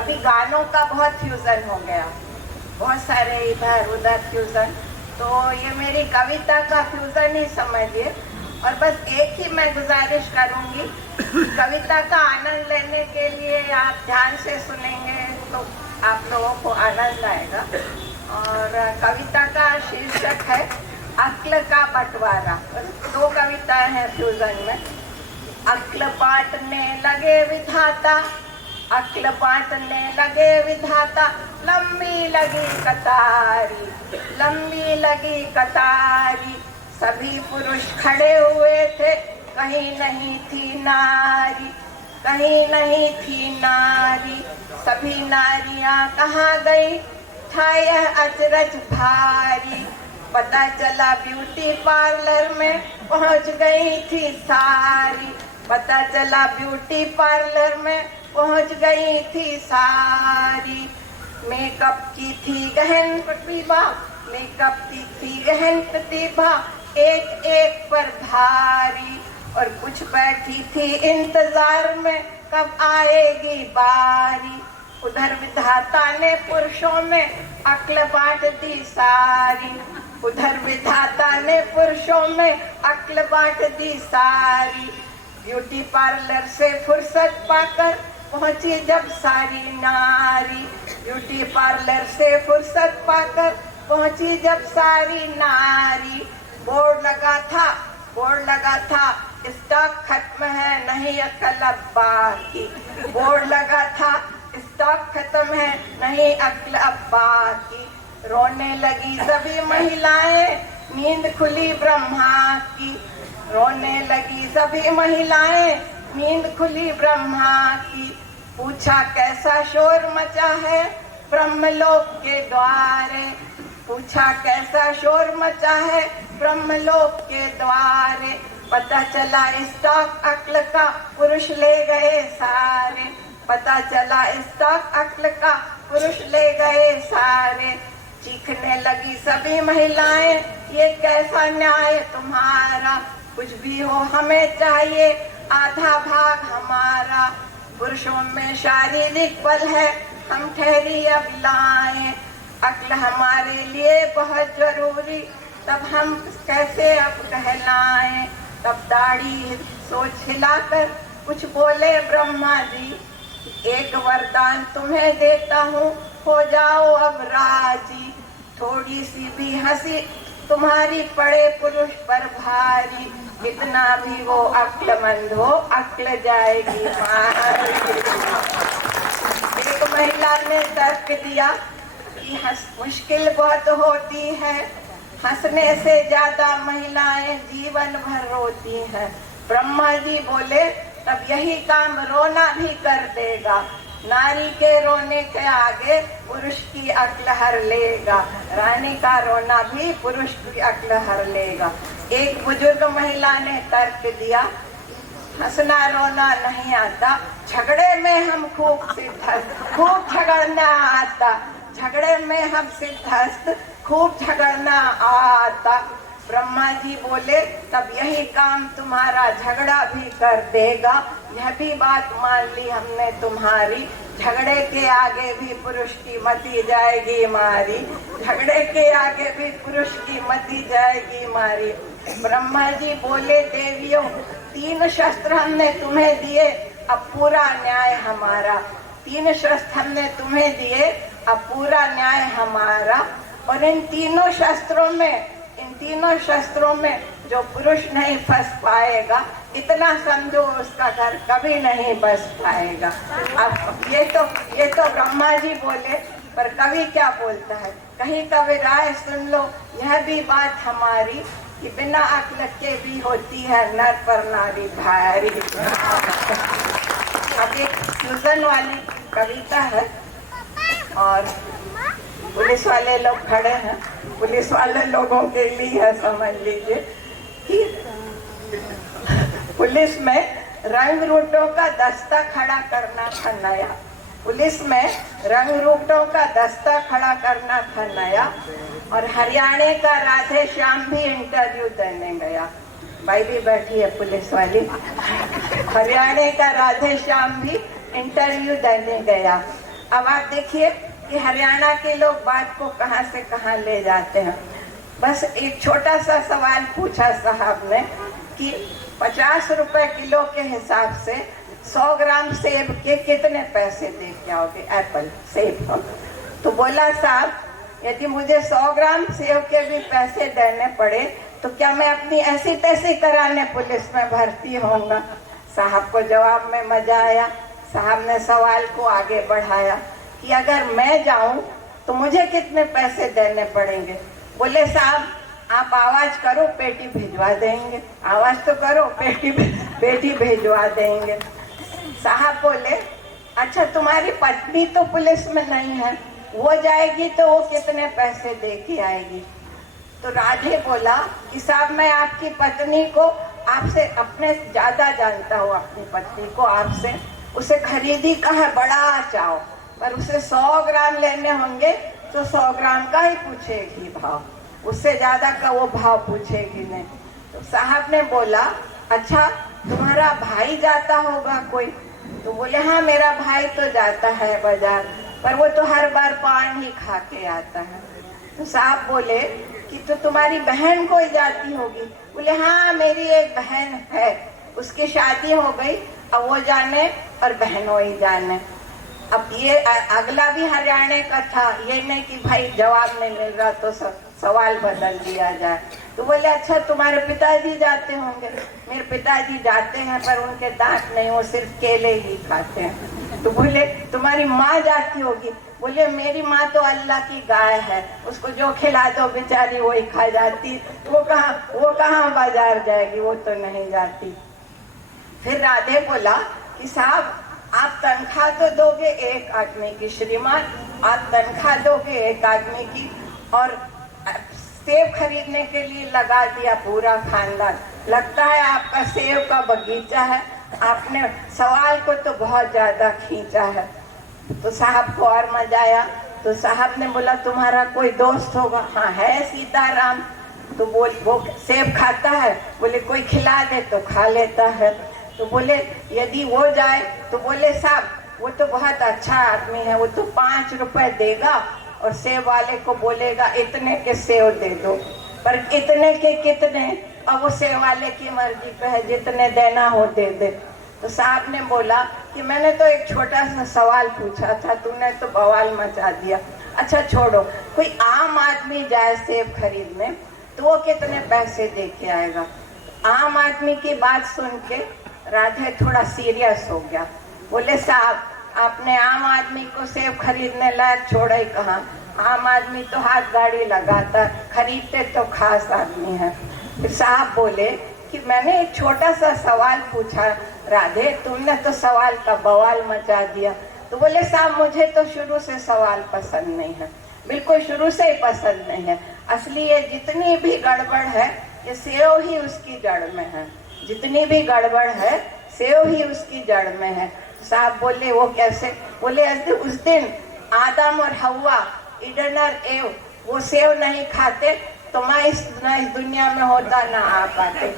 अभी गानों का बहुत फ्यूजन हो गया, बहुत सारे इधर उधर फ्यूजन, तो ये मेरी कविता का फ्यूजन ही समझिए। और बस एक ही मैं गुजारिश करूंगी, कविता का आनंद लेने के लिए आप ध्यान से सुनेंगे तो आप लोगों को आनंद आएगा। और कविता का शीर्षक है अक्ल का बंटवारा। दो कविताएं हैं फ्यूजन में। अक्ल बांटने लगे विधाता, अक्ल बांटने लगे विधाता, लंबी लगी कतारी, लंबी लगी कतारी। सभी पुरुष खड़े हुए थे, कहीं नहीं थी नारी, कहीं नहीं थी नारी। सभी नारियां कहाँ गई, था यह अचरज भारी। पता चला ब्यूटी पार्लर में पहुंच गई थी सारी, पता चला ब्यूटी पार्लर में पहुंच गई थी सारी। मेकअप की थी गहन प्रतिभा, मेकअप की थी गहन प्रतिभा, एक एक पर भारी। और कुछ बैठी थी इंतजार में कब आएगी बारी। उधर विधाता ने पुरुषों में अक्ल बांट दी सारी, उधर विधाता ने पुरुषों में अक्ल बांट दी सारी। ब्यूटी पार्लर से फुर्सत पाकर पहुंची जब सारी नारी, ब्यूटी पार्लर से फुर्सत पाकर पहुंची जब सारी नारी। बोर्ड लगा था, बोर्ड लगा था, स्टॉक खत्म है नहीं अक्ल अब बाकी। बोर्ड लगा था, स्टॉक खत्म है नहीं अक्ल अब बाकी। रोने लगी सभी महिलाएं, नींद खुली ब्रह्मा की। रोने लगी सभी महिलाएं, नींद खुली ब्रह्मा की। पूछा कैसा शोर मचा है ब्रह्मलोक के द्वारे, पूछा कैसा शोर मचा है ब्रह्मलोक के द्वारे। पता चला स्टॉक अक्ल का पुरुष ले गए सारे, पता चला स्टॉक अक्ल का पुरुष ले गए सारे। चीखने लगी सभी महिलाएं, ये कैसा न्याय तुम्हारा, कुछ भी हो हमें चाहिए आधा भाग हमारा। पुरुषों में शारीरिक बल है, हम ठहरी अब लाएं, अक्ल हमारे लिए बहुत जरूरी, तब हम कैसे अब कहलाएं। तब दाढ़ी सोच हिलाकर कुछ बोले ब्रह्मा जी, एक वरदान तुम्हें देता हूँ, हो जाओ अब राजी। थोड़ी सी भी हंसी तुम्हारी पड़े पुरुष पर भारी, कितना भी वो अक्लमंद हो अक्ल जाएगी मारी। एक महिला ने तर्क दिया कि मुश्किल बहुत होती है, हंसने से ज्यादा महिलाएं जीवन भर रोती हैं। ब्रह्मा जी बोले तब यही काम रोना भी कर देगा, नारी के रोने के आगे पुरुष की अक्ल हर लेगा, रानी का रोना भी पुरुष की अक्ल हर लेगा। एक बुजुर्ग महिला ने तर्क दिया, हंसना रोना नहीं आता, झगड़े में हम खूब सिद्धस्त, खूब झगड़ना आता, झगड़े में हम सिद्धस्त, खूब झगड़ना आता। ब्रह्मा जी बोले तब यही काम तुम्हारा झगड़ा भी कर देगा, यह भी बात मान ली हमने तुम्हारी, झगड़े के आगे भी पुरुष की मती जाएगी मारी, झगड़े के आगे भी पुरुष की मती जाएगी मारी। ब्रह्मा जी बोले देवियों, 3 शस्त्र हमने तुम्हें दिए, अब पूरा न्याय हमारा, 3 शस्त्र हमने तुम्हें दिए, अब पूरा न्याय हमारा। और इन तीनों शस्त्रों में जो पुरुष नहीं फंस पाएगा, इतना समझो उसका घर कभी नहीं बस पाएगा। अब ये तो ब्रह्मा जी बोले, पर कवि क्या बोलता है, कहीं कवि राय सुन लो, यह भी बात हमारी कि बिना अक्ल के भी होती है नर पर नारी भारी। अब एक फ्यूजन वाली कविता है और पुलिस वाले लोग खड़े हैं, पुलिस वाले लोगों के लिए है, समझ लीजिए कि पुलिस में रंग रूटों का दस्ता खड़ा करना था नया, पुलिस में रंग रूटों का दस्ता खड़ा करना था नया। और हरियाणा का राधे श्याम भी इंटरव्यू देने गया, भाई भी बैठी है पुलिस वाली, हरियाणा का राधे श्याम भी इंटरव्यू देने गया। अब आप देखिए कि हरियाणा के लोग बात को कहां से कहां ले जाते हैं। बस एक छोटा सा सवाल पूछा साहब ने कि 50 रुपए किलो के हिसाब से 100 ग्राम सेब के कितने पैसे दे के आओगे, एप्पल सेब। तो बोला साहब यदि मुझे 100 ग्राम सेब के भी पैसे देने पड़े तो क्या मैं अपनी ऐसी तैसी कराने पुलिस में भर्ती होऊंगा। साहब को जवाब में मजा आया। साहब ने सवाल को आगे बढ़ाया कि अगर मैं जाऊं तो मुझे कितने पैसे देने पड़ेंगे। बोले साहब आप आवाज करो पेटी भिजवा देंगे, आवाज तो करो पेटी भिजवा देंगे। साहब बोले अच्छा तुम्हारी पत्नी तो पुलिस में नहीं है, वो जाएगी तो वो कितने पैसे दे के आएगी। तो राधे बोला कि साहब मैं आपकी पत्नी को आपसे अपने ज्यादा जानता हूँ, अपनी पत्नी को आपसे। उसे खरीदी का है बड़ा चाव, पर उसे 100 ग्राम लेने होंगे तो 100 ग्राम का ही पूछेगी भाव, उससे ज्यादा का वो भाव पूछेगी नहीं। तो साहब ने बोला अच्छा तुम्हारा भाई जाता होगा कोई। तो बोले हाँ मेरा भाई तो जाता है बाजार, पर वो तो हर बार पान ही खा के आता है। तो साहब बोले कि तो तुम्हारी बहन कोई जाती होगी। बोले हाँ मेरी एक बहन है, उसकी शादी हो गई, अब वो जाने और बहनों ही जाने। अब ये अगला भी हरियाणा का था, ये नहीं कि भाई जवाब नहीं मिल रहा तो सवाल बदल दिया जाए। तो बोले अच्छा तुम्हारे पिताजी जाते होंगे। मेरे पिताजी जाते हैं पर उनके दांत नहीं, वो सिर्फ केले ही खाते हैं। तो बोले तुम्हारी माँ जाती होगी। बोले मेरी माँ तो अल्लाह की गाय है, उसको जो खिला दो बेचारी वही खा जाती, वो कहाँ बाजार जाएगी, वो तो नहीं जाती। फिर राधे बोला कि साहब आप तनख्वाह तो दोगे एक आदमी की, श्रीमान आप तनख्वाह दोगे एक आदमी की और सेब खरीदने के लिए लगा दिया पूरा खानदान। लगता है आपका सेब का बगीचा है, आपने सवाल को तो बहुत ज्यादा खींचा है। तो साहब को और मजा आया। तो साहब ने बोला तुम्हारा कोई दोस्त होगा। हाँ है सीताराम। तो वो सेब खाता है। बोले कोई खिला दे तो खा लेता है। तो बोले यदि वो जाए तो बोले साहब वो तो बहुत अच्छा आदमी है, वो तो 5 रुपए देगा और सेब वाले को बोलेगा इतने के सेब दे दो, पर इतने के कितने, अब वो सेब वाले की मर्जी पे है, जितने देना हो दे दे। तो साहब ने बोला कि मैंने तो एक छोटा सा सवाल पूछा था, तूने तो बवाल मचा दिया। अच्छा छोड़ो, कोई आम आदमी जाए सेब खरीदने तो वो कितने पैसे दे के आएगा। आम आदमी की बात सुन के राधे थोड़ा सीरियस हो गया। बोले साहब आपने आम आदमी को सेब खरीदने लायक छोड़ा ही कहाँ, आम आदमी तो हाथ गाड़ी लगाता, खरीदते तो खास आदमी है। फिर साहब बोले कि मैंने एक छोटा सा सवाल पूछा राधे, तुमने तो सवाल का बवाल मचा दिया। तो बोले साहब मुझे तो शुरू से सवाल पसंद नहीं है, बिल्कुल शुरू से ही पसंद नहीं है। असली ये जितनी भी गड़बड़ है ये सेव ही उसकी जड़ में है, जितनी भी गड़बड़ है सेव ही उसकी जड़ में है। साहब बोले वो कैसे। बोले उस दिन आदम और हवा ईडन और एव वो सेव नहीं खाते तो मैं इस दुनिया में होता ना आ पाते।